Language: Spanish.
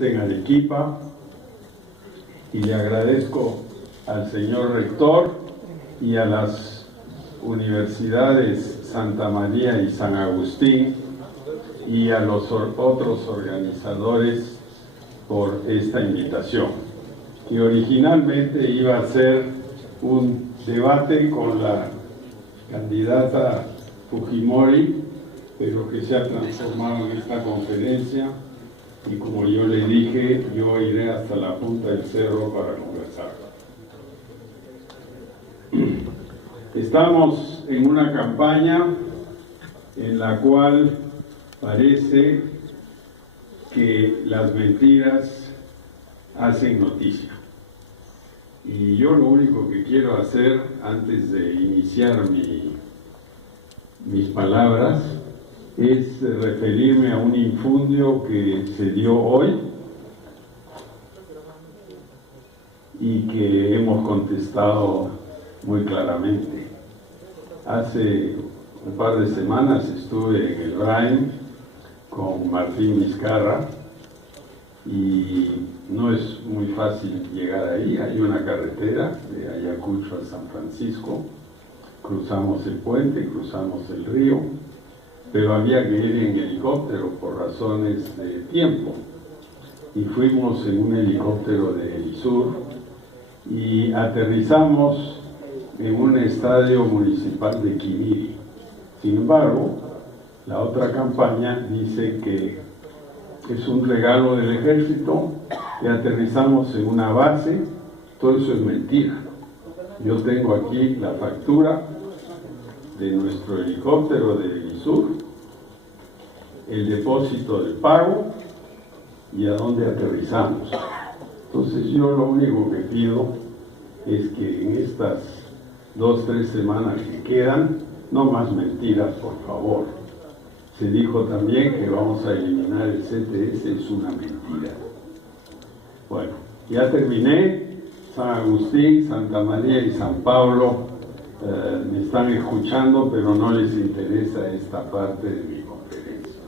en Arequipa, y le agradezco al señor rector y a las universidades Santa María y San Agustín y a los otros organizadores por esta invitación, que originalmente iba a ser un debate con la candidata Fujimori, pero que se ha transformado en esta conferencia. Y como yo le dije, yo iré hasta la punta del cerro para conversar. Estamos en una campaña en la cual parece que las mentiras hacen noticia. Y yo lo único que quiero hacer antes de iniciar mis palabras es referirme a un infundio que se dio hoy y que hemos contestado muy claramente. Hace un par de semanas estuve en el Brain con Martín Vizcarra y no es muy fácil llegar ahí. Hay una carretera de Ayacucho a San Francisco, cruzamos el puente, cruzamos el río, pero había que ir en helicóptero por razones de tiempo. Y fuimos en un helicóptero de Sur y aterrizamos en un estadio municipal de Quimiri. Sin embargo, la otra campaña dice que es un regalo del ejército, que aterrizamos en una base. Todo eso es mentira. Yo tengo aquí la factura de nuestro helicóptero de Sur, el depósito del pago y a dónde aterrizamos. Entonces yo lo único que pido es que en estas 2-3 semanas que quedan, no más mentiras, por favor. Se dijo también que vamos a eliminar el CTS, es una mentira. Bueno, ya terminé. San Agustín, Santa María y San Pablo me están escuchando, pero no les interesa esta parte de mi conferencia.